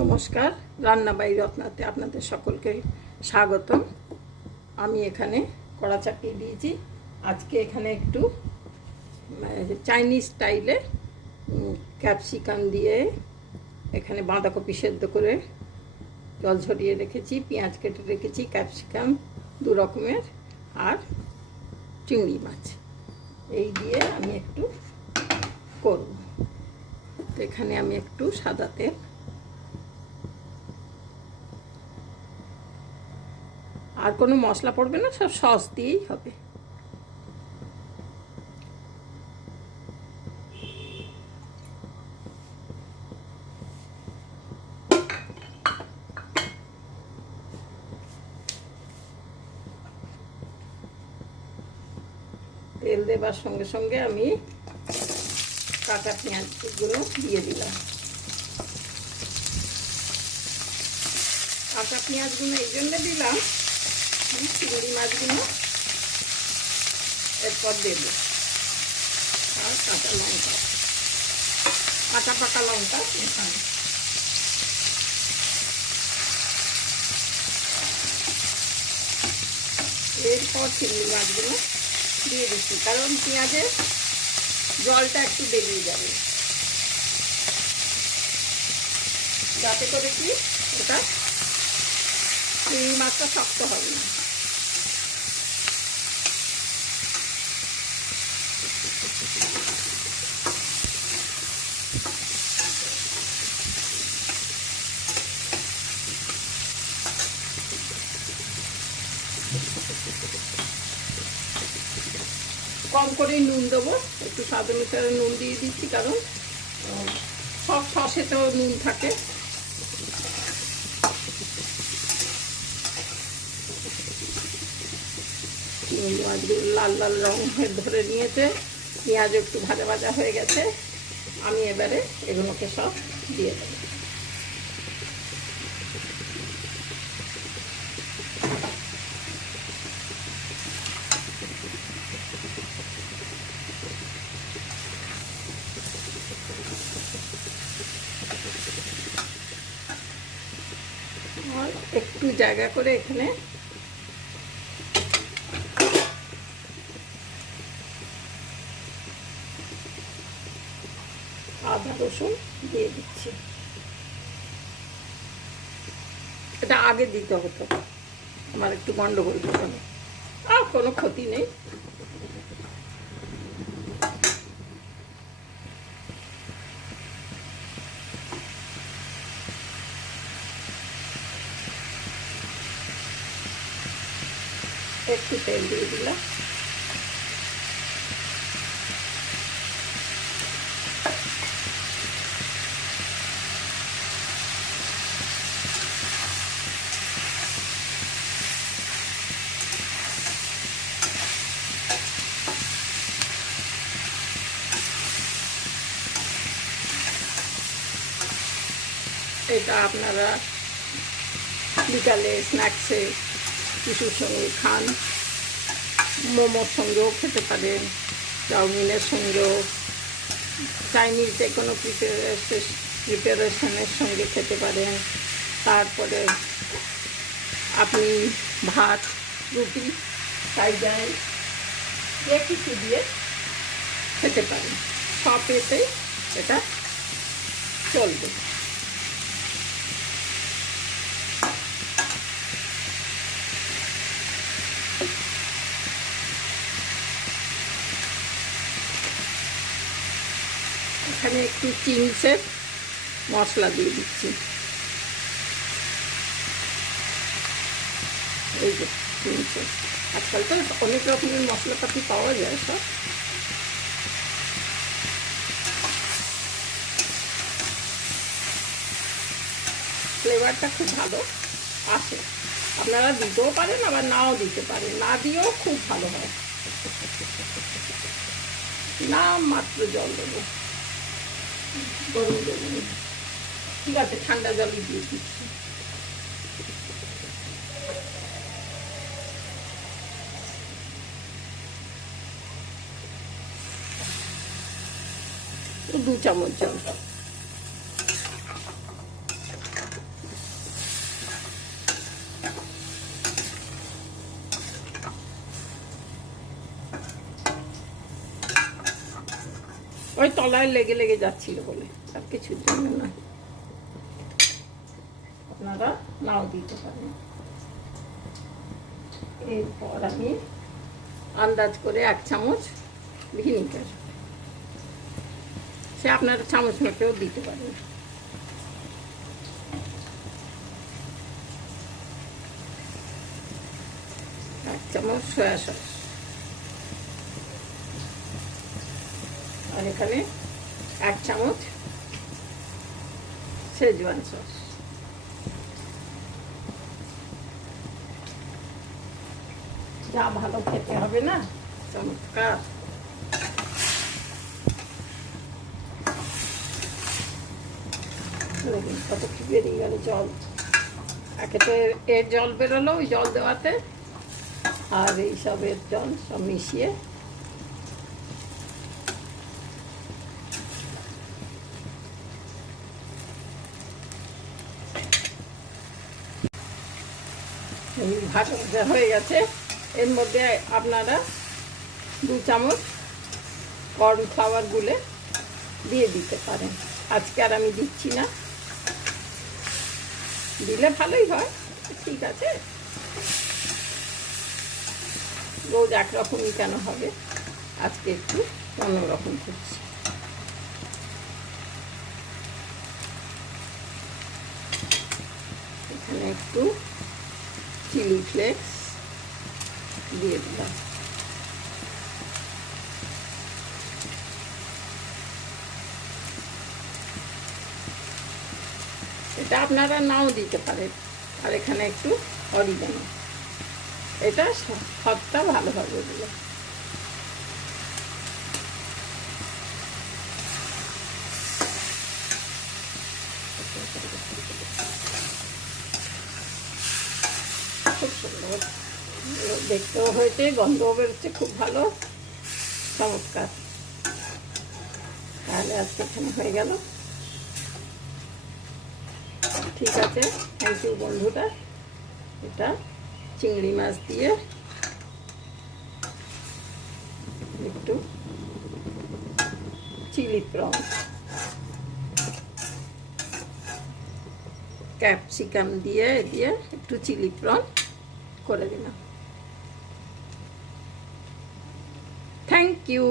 নমস্কার, রান্না বাই রত্নাতে আপনাদের সকলকে স্বাগতম। আমি এখানে কড়া চাপিয়ে দিয়েছি। আজকে এখানে একটু চাইনিজ স্টাইলে ক্যাপসিকাম দিয়ে এখানে বাঁধাকপি সেদ্ধ করে জল ঝরিয়ে রেখেছি, পেঁয়াজ কেটে রেখেছি, ক্যাপসিকাম দু রকমের আর চিংড়ি মাছ, এই দিয়ে আমি একটু করব। তো এখানে আমি একটু সাদা তেল, আর কোনো মশলা পড়বে না, সব সস দিয়েই হবে। তেল দেবার সঙ্গে সঙ্গে আমি কাঁচা পেঁয়াজগুলো দিয়ে দিলাম। কাঁচা পেঁয়াজগুলো এই জন্য দিলাম, চিংড়ি মাছগুলো এরপর দেব, আর কাঁচা লঙ্কা, কাঁচা পাকা লঙ্কা এখানে। এরপর চিংড়ি মাছগুলো দিয়ে দিচ্ছি, কারণ পেঁয়াজের জলটা একটু বেরিয়ে যাবে, যাতে করে কি ওটা চিংড়ি মাছটা শক্ত হবে না। কম করেই নুন দেবো, একটু স্বাদ অনুসারে নুন দিয়ে দিচ্ছি, কারণ সব সসেতেও নুন থাকে। চিংড়ি মাছগুলো লাল লাল রং ধরে নিয়েছে, পেঁয়াজ একটু ভাজা ভাজা হয়ে গেছে। আমি এবারে এগুলোকে সব দিয়ে দেবো। আর একটু জায়গা করে এখানে আদা রসুন দিয়ে দিচ্ছি। এটা আগে দিতে হতো, আমার একটু গন্ডগোল হতো, আর কোনো ক্ষতি নেই। একটু তেল দিয়ে দিলাম। এটা আপনারা বিকালে স্ন্যাক্সে কিছুর সঙ্গে খান, মোমোর সঙ্গেও খেতে পারেন, চাউমিনের সঙ্গেও, চাইনিজ যে কোনো প্রিপারেশনের সঙ্গে খেতে পারেন। তারপরে আপনি ভাত, রুটি, ফ্রাইড রাইস যে কিছু দিয়ে খেতে পারেন, সব এতেই এটা চলবে। এখানে একটু চিংসের মশলা দিয়ে দিচ্ছি, এই যে চিংসের। আজকাল তো অনেক রকমের মশলাপাতি পাওয়া যায়, সব ফ্লেভারটা খুব ভালো আসে। আপনারা দিতেও পারেন, আবার নাও দিতে পারেন, না দিয়েও খুব ভালো হয়। না মাত্র জল দেবো, গরম জল নেই, ঠিক আছে, ঠান্ডা জলই দিয়ে দিচ্ছি। দু চামচ জল। ওই তলায় লেগে লেগে যাচ্ছিল বলে, আর কিছুর জন্য না। আপনারা নাও দিতে পারেন। এরপর আমি আন্দাজ করে 1 চামচ ভিনিগার, সে আপনারা চামচ মেপেও দিতে পারেন। এক চামচ সয়া সস, আর এখানে 1 চামচ শেজওয়ান সস। যা ভালো খেতে হবে না, চমৎকার। দেখুন কত কি বেরিয়ে গেল জল, একে তো এর জল বেরোলো ওই জল দেওয়াতে, আর এইসবের জল সব মিশিয়ে। ভাজা হয়ে গেছে। এর মধ্যে আপনারা 2 চামচ কর্নফ্লাওয়ার গুলে দিয়ে দিতে পারেন। আজকে আর আমি দিচ্ছি না, দিলে ভালোই হয়, ঠিক আছে। রোজ একরকমই কেন হবে, আজকে একটু অন্যরকম করছি। এখানে একটু চিলি ফ্লেক্স দিয়ে দিলাম। এটা আপনারা নাও দিতে পারেন। আর এখানে একটু অরিগানো, এটা স্বাদটা ভালো হবে বলে। খুব সুন্দর দেখতেও হয়েছে, গন্ধও বেরোচ্ছে খুব ভালো, চমৎকার। তাহলে আজকে এখানে হয়ে গেল, ঠিক আছে। থ্যাংক ইউ বন্ধুরা। এটা চিংড়ি মাছ দিয়ে একটু চিলি প্রন, ক্যাপসিকাম দিয়ে একটু চিলি প্রন করে দিলাম। Thank you.